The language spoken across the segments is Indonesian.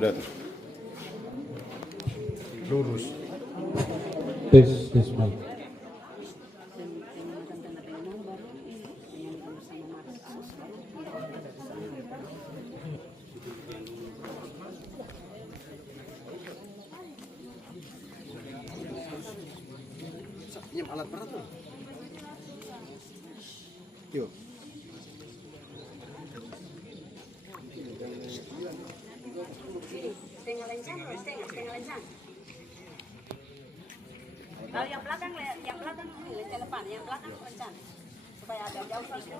Sudah tuh. Lurus. Tes mic. Ini alat berat tuh. Yuk. Setengah lencang. Kalau yang belakang lencang depan, yang belakang lencang. Supaya agak jauh saja.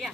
Ya.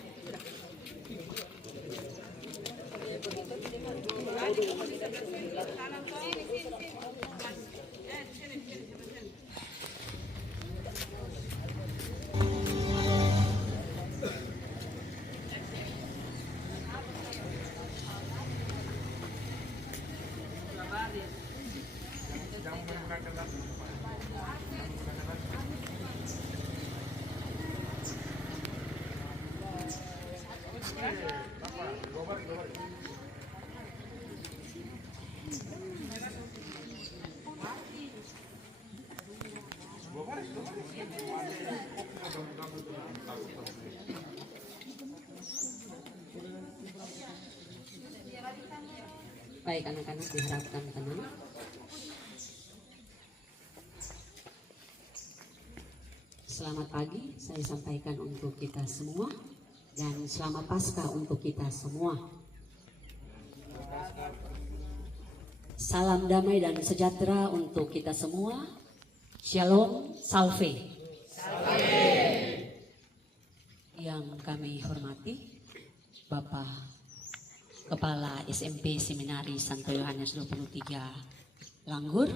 Baik anak-anak, diharapkan tenang. Selamat pagi, saya sampaikan untuk kita semua dan selamat Paskah untuk kita semua. Salam damai dan sejahtera untuk kita semua. Shalom, salve. Yang kami hormati Bapak Kepala SMP Seminari Santo Yohanes 23 Langgur,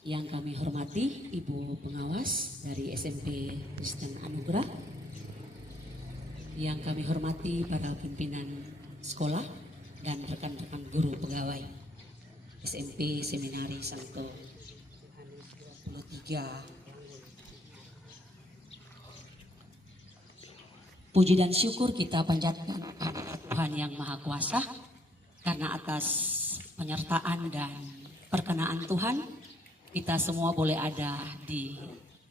yang kami hormati Ibu Pengawas dari SMP Kristen Anugerah, yang kami hormati para pimpinan sekolah dan rekan-rekan guru pegawai SMP Seminari Santo Yohanes 23. Puji dan syukur kita panjatkan kepada Tuhan yang Maha Kuasa, karena atas penyertaan dan perkenaan Tuhan kita semua boleh ada di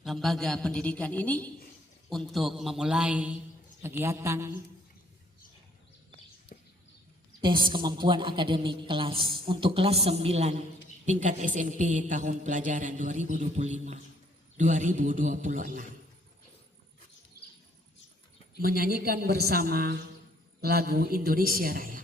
lembaga pendidikan ini untuk memulai kegiatan tes kemampuan akademik untuk kelas 9 tingkat SMP tahun pelajaran 2025-2026. Menyanyikan bersama lagu Indonesia Raya.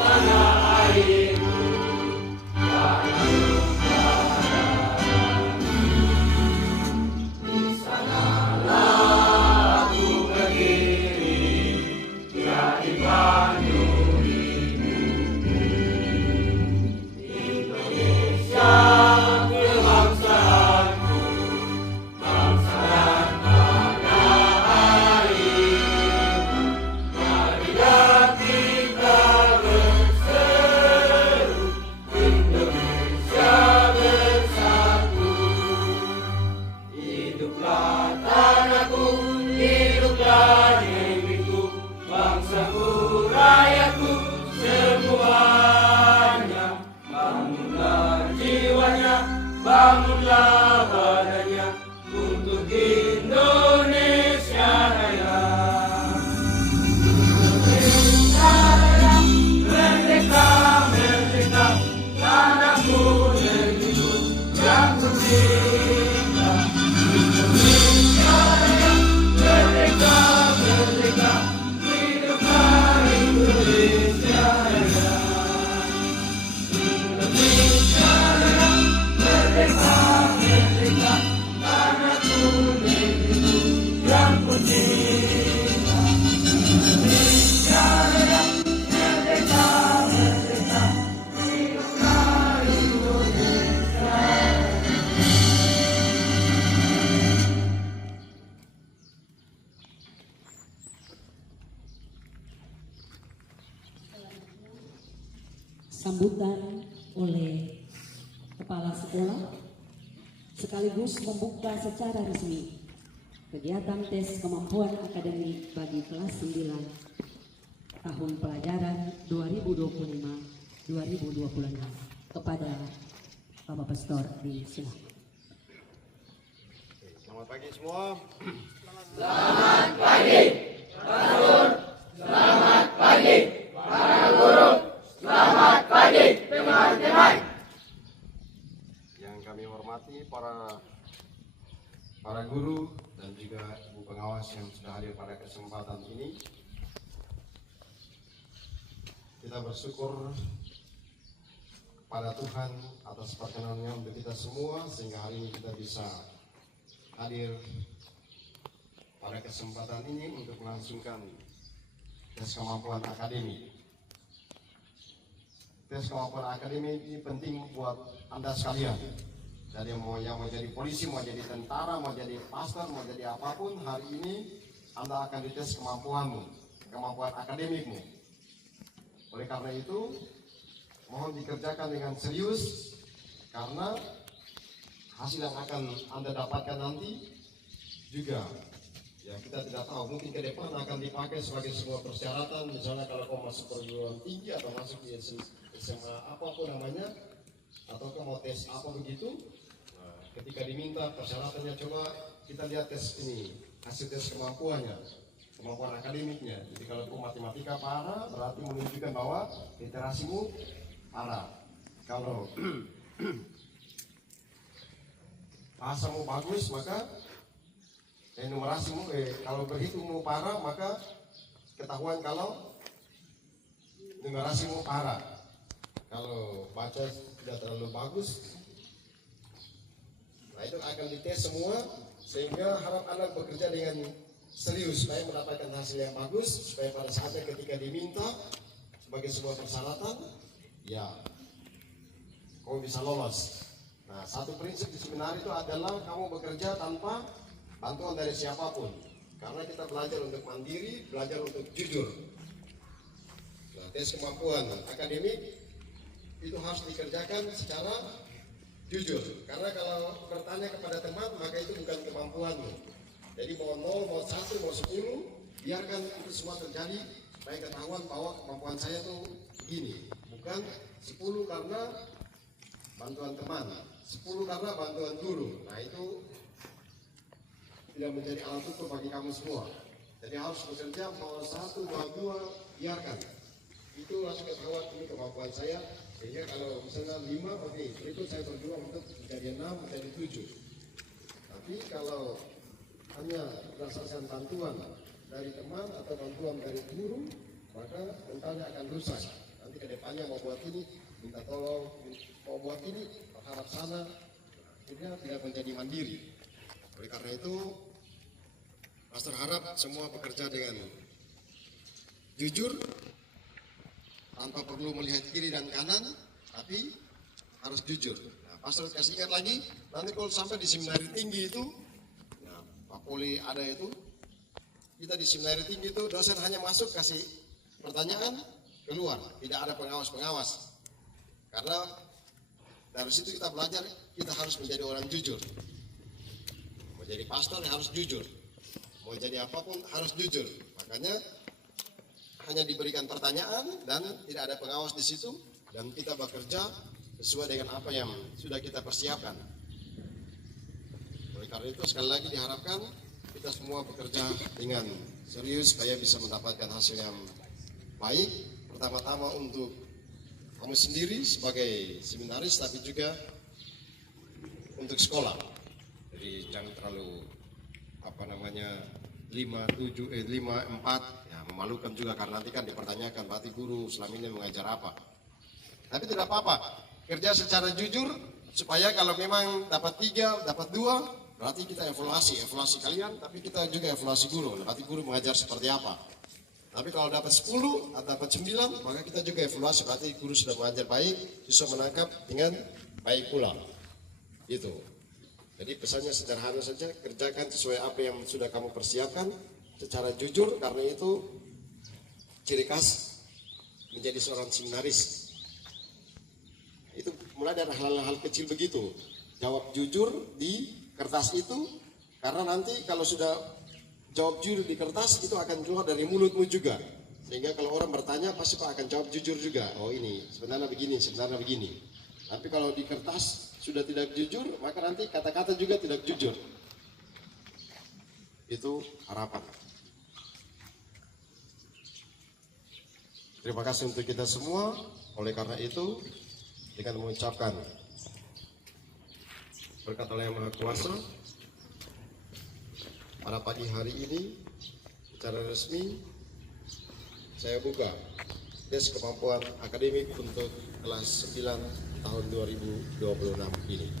Tanah air Sambutan oleh Kepala Sekolah sekaligus membuka secara resmi kegiatan tes kemampuan akademik bagi kelas 9 tahun pelajaran 2025-2026 kepada Bapak Pastor di sini. Selamat pagi semua. Selamat pagi, Pastor. Selamat pagi, para guru. Selamat pagi, teman-teman. Yang kami hormati para guru dan juga ibu pengawas yang sudah hadir pada kesempatan ini. Kita bersyukur kepada Tuhan atas perkenanannya untuk kita semua sehingga hari ini kita bisa hadir pada kesempatan ini untuk melangsungkan tes kemampuan akademik. Tes kemampuan akademik ini penting buat Anda sekalian. Jadi yang mau jadi polisi, mau jadi tentara, mau jadi pastor, mau jadi apapun, hari ini Anda akan dites kemampuanmu, kemampuan akademikmu. Oleh karena itu, mohon dikerjakan dengan serius, karena hasil yang akan Anda dapatkan nanti juga, ya kita tidak tahu, mungkin ke depan akan dipakai sebagai sebuah persyaratan, misalnya kalau kau masuk perguruan tinggi atau masuk di SMA apapun namanya, atau kau mau tes apa begitu, nah, ketika diminta persyaratannya, coba kita lihat tes ini, hasil tes kemampuannya, kemampuan akademiknya. Jadi kalau kau matematika parah, berarti menunjukkan bahwa literasimu parah. Kalau bahasamu bagus, maka numerasimu, kalau berhitungmu parah, maka ketahuan kalau numerasimu parah. Kalau baca tidak terlalu bagus, nah itu akan dites semua, sehingga harap anak bekerja dengan serius supaya mendapatkan hasil yang bagus, supaya pada saatnya ketika diminta sebagai sebuah persyaratan, ya kamu bisa lolos. Nah, satu prinsip di seminar itu adalah kamu bekerja tanpa bantuan dari siapapun, karena kita belajar untuk mandiri, belajar untuk jujur. Nah, tes kemampuan akademik itu harus dikerjakan secara jujur, karena kalau bertanya kepada teman, maka itu bukan kemampuanmu. Jadi mau 0, mau 1, mau 10, biarkan itu semua terjadi supaya ketahuan bahwa kemampuan saya tuh begini, bukan 10 karena bantuan teman, 10 karena bantuan guru. Nah itu tidak menjadi alat ukur bagi kamu semua. Jadi harus bekerja mau 1, mau 2, biarkan itu langsung ketahuan ini kemampuan saya, sehingga kalau misalnya 5, oke, itu saya berjuang untuk menjadi 6, menjadi 7. Tapi kalau hanya berdasarkan bantuan dari teman atau bantuan dari guru, maka mentalnya akan rusak. Nanti ke depannya mau buat ini, minta tolong, mau buat ini, harap sana, akhirnya tidak menjadi mandiri. Oleh karena itu, Pastor harap semua bekerja dengan jujur, tanpa perlu melihat kiri dan kanan, tapi harus jujur. Nah, Pastor kasih ingat lagi, nanti kalau sampai di seminari tinggi itu, nah, Pak Poli ada itu, kita di seminari tinggi itu dosen hanya masuk kasih pertanyaan, keluar, tidak ada pengawas-pengawas. Karena dari situ kita belajar, kita harus menjadi orang jujur. jadi pastor harus jujur. Mau jadi apapun harus jujur. Makanya hanya diberikan pertanyaan dan tidak ada pengawas di situ, dan kita bekerja sesuai dengan apa yang sudah kita persiapkan. Oleh karena itu sekali lagi diharapkan kita semua bekerja dengan serius supaya bisa mendapatkan hasil yang baik. Pertama-tama untuk kamu sendiri sebagai seminaris, tapi juga untuk sekolah. Jadi jangan terlalu 5, 4 ya, memalukan juga karena nanti kan dipertanyakan berarti guru selama ini mengajar apa. Tapi tidak apa-apa, kerja secara jujur supaya kalau memang dapat 3, dapat 2, berarti kita evaluasi kalian, tapi kita juga evaluasi guru, berarti guru mengajar seperti apa. Tapi kalau dapat 10 atau dapat 9, maka kita juga evaluasi, berarti guru sudah mengajar baik, bisa menangkap dengan baik pula. Gitu. Jadi pesannya sederhana saja, kerjakan sesuai apa yang sudah kamu persiapkan secara jujur, karena itu ciri khas menjadi seorang seminaris. Itu mulai dari hal-hal kecil begitu. Jawab jujur di kertas itu, karena nanti kalau sudah jawab jujur di kertas itu akan keluar dari mulutmu juga. Sehingga kalau orang bertanya pasti Pak akan jawab jujur juga. Oh ini sebenarnya begini, sebenarnya begini. Tapi kalau di kertas sudah tidak jujur, maka nanti kata-kata juga tidak jujur. Itu harapan. Terima kasih untuk kita semua. Oleh karena itu, dengan mengucapkan berkat Allah yang Maha Kuasa, pada pagi hari ini secara resmi saya buka tes kemampuan akademik untuk kelas 9 tahun 2026 ini.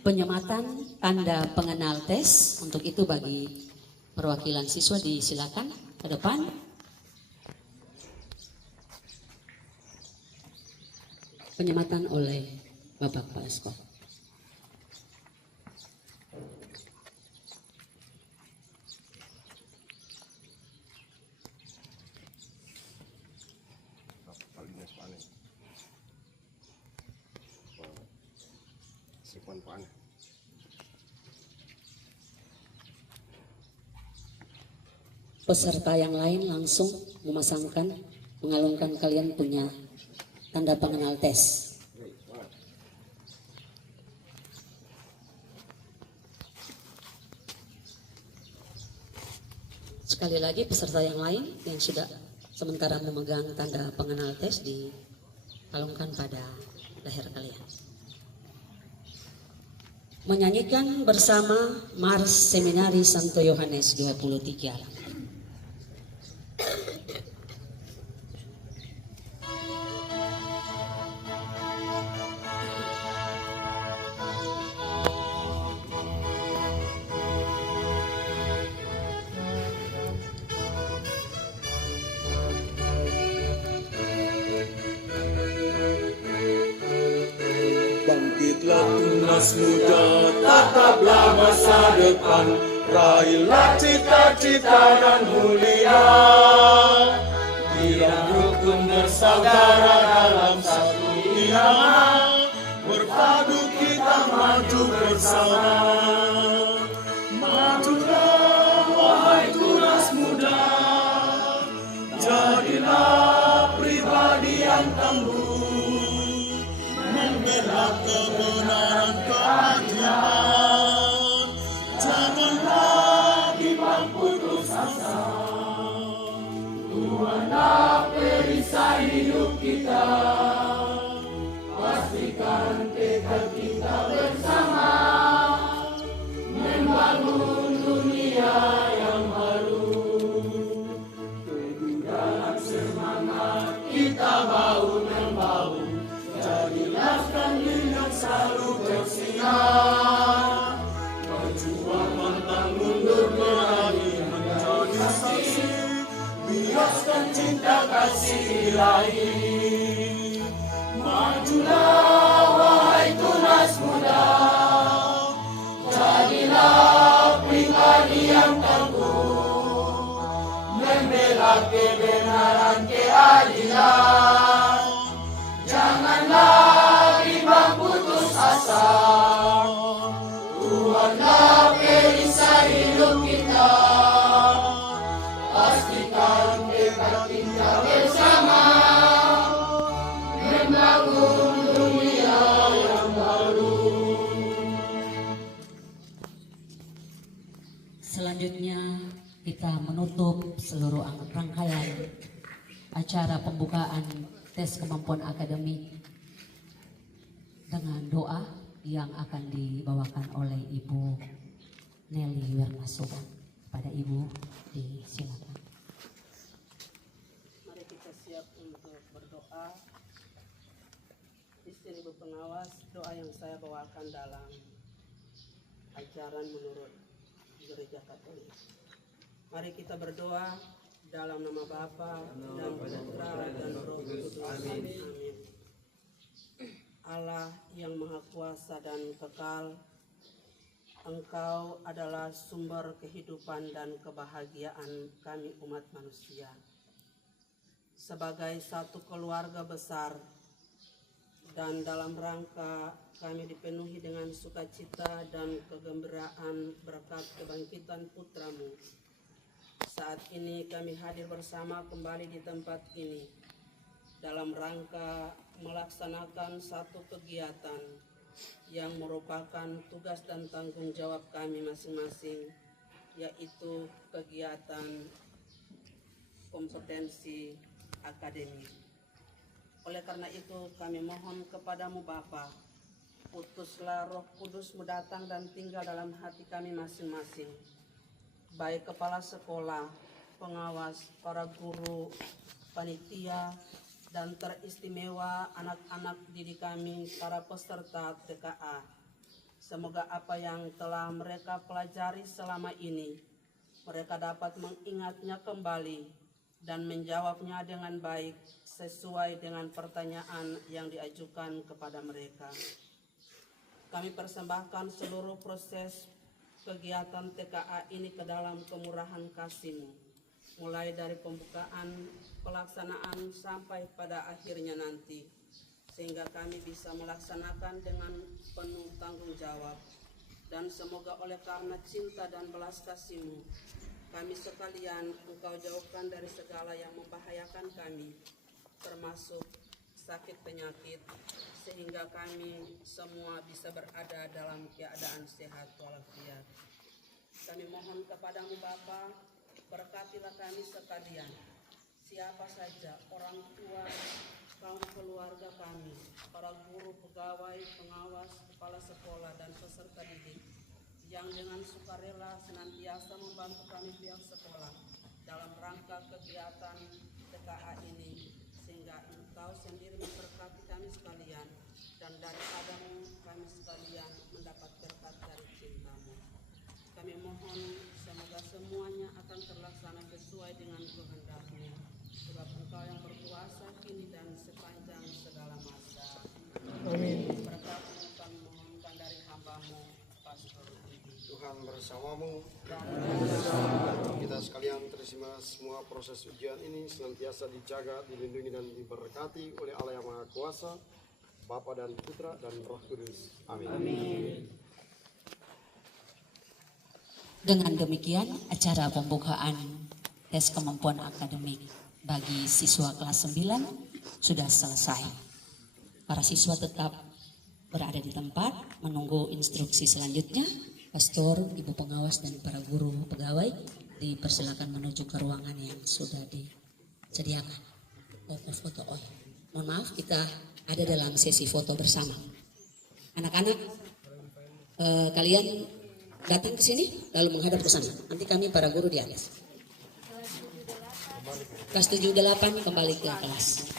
Penyematan tanda pengenal tes, untuk itu bagi perwakilan siswa disilakan ke depan. Penyematan oleh Bapak Kepala Sekolah. Peserta yang lain langsung mengalungkan kalian punya tanda pengenal tes. Sekali lagi peserta yang lain yang sudah sementara memegang tanda pengenal tes dialungkan pada leher kalian. Menyanyikan bersama Mars Seminari Santo Yohanes 23. Bangkitlah tunas muda, tataplah masa depan, raihlah cita-cita dan mulia. Biar rukun bersaudara dalam satu irama, berpadu kita maju bersama. Majulah wahai tunas muda, jadilah pribadi yang tangguh, membela kebenaran keadilan, jangan lagi putus asa. Tuhanlah perisai hidup kita, pastikan tekad kita bersama, membangun dunia yang baru. Dalam semangat kita bahu-membahu, jadilah kami yang selalu bersinar, berjuang pantang mundur berani menjadi saksi, biaskan cinta kasih ilahi. Majulah wahai tunas muda, jadilah pribadi yang tangguh, membela kebenaran keadilan. Janganlah bimbang putus asa, Tuhanlah perisai hidup kita. Pastikan tekad kita bersama, membangun dunia yang baru. Selanjutnya kita menutup seluruh rangkaian acara pembukaan tes kemampuan akademik dengan doa yang akan dibawakan oleh Ibu Nelly Wermasuban. Pada Ibu disilakan. Mari kita siap untuk berdoa. Istri Ibu Pengawas, doa yang saya bawakan dalam ajaran menurut Gereja Katolik. Mari kita berdoa dalam nama Bapa dan Putra dan Roh Kudus. Amin. Allah yang Maha Kuasa dan kekal, Engkau adalah sumber kehidupan dan kebahagiaan kami umat manusia. Sebagai satu keluarga besar dan dalam rangka kami dipenuhi dengan sukacita dan kegembiraan berkat kebangkitan putramu. Saat ini kami hadir bersama kembali di tempat ini dalam rangka melaksanakan satu kegiatan yang merupakan tugas dan tanggung jawab kami masing-masing, yaitu kegiatan kompetensi akademik. Oleh karena itu kami mohon kepadamu Bapa, utuslah Roh Kudus datang dan tinggal dalam hati kami masing-masing, baik kepala sekolah, pengawas, para guru, panitia, dan teristimewa anak-anak didik kami, para peserta TKA. Semoga apa yang telah mereka pelajari selama ini, mereka dapat mengingatnya kembali dan menjawabnya dengan baik sesuai dengan pertanyaan yang diajukan kepada mereka. Kami persembahkan seluruh proses kegiatan TKA ini ke dalam kemurahan kasih-Mu, mulai dari pembukaan, pelaksanaan sampai pada akhirnya nanti, sehingga kami bisa melaksanakan dengan penuh tanggung jawab. Dan semoga oleh karena cinta dan belas kasih-Mu, kami sekalian Engkau jauhkan dari segala yang membahayakan kami, termasuk sakit penyakit, sehingga kami semua bisa berada dalam keadaan sehat walafiat. Kami mohon kepadamu Bapa, berkatilah kami sekalian, siapa saja orang tua, kaum keluarga kami, para guru, pegawai, pengawas, kepala sekolah, dan peserta didik yang dengan sukarela senantiasa membantu kami pihak sekolah dalam rangka kegiatan TKA ini, sehingga Engkau sendiri memberkati kami sekalian, dan daripadamu kami sekalian mendapat berkat dari cinta-Mu. Kami mohon semoga semuanya akan terlaksana sesuai dengan kehendak-Mu, sebab Engkau yang berkuasa kini dan sepanjang segala masa. Amin. Berkat-Mu kami mohonkan dari hamba-Mu, Pastor Budi. Tuhan bersamamu. Kita sekalian terima semua proses ujian ini senantiasa dijaga, dilindungi, dan diberkati oleh Allah yang Maha Kuasa, Bapa dan Putra dan Roh Kudus. Amin. Amin. Dengan demikian, acara pembukaan tes kemampuan akademik bagi siswa kelas 9 sudah selesai. Para siswa tetap berada di tempat menunggu instruksi selanjutnya. Pastor, Ibu Pengawas, dan para guru pegawai dipersilakan menuju ke ruangan yang sudah disediakan. Foto. Mohon maaf, kita ada dalam sesi foto bersama. Anak-anak, kalian datang ke sini lalu menghadap ke sana. Nanti kami para guru di atas. Kelas 7-8 kembali ke kelas.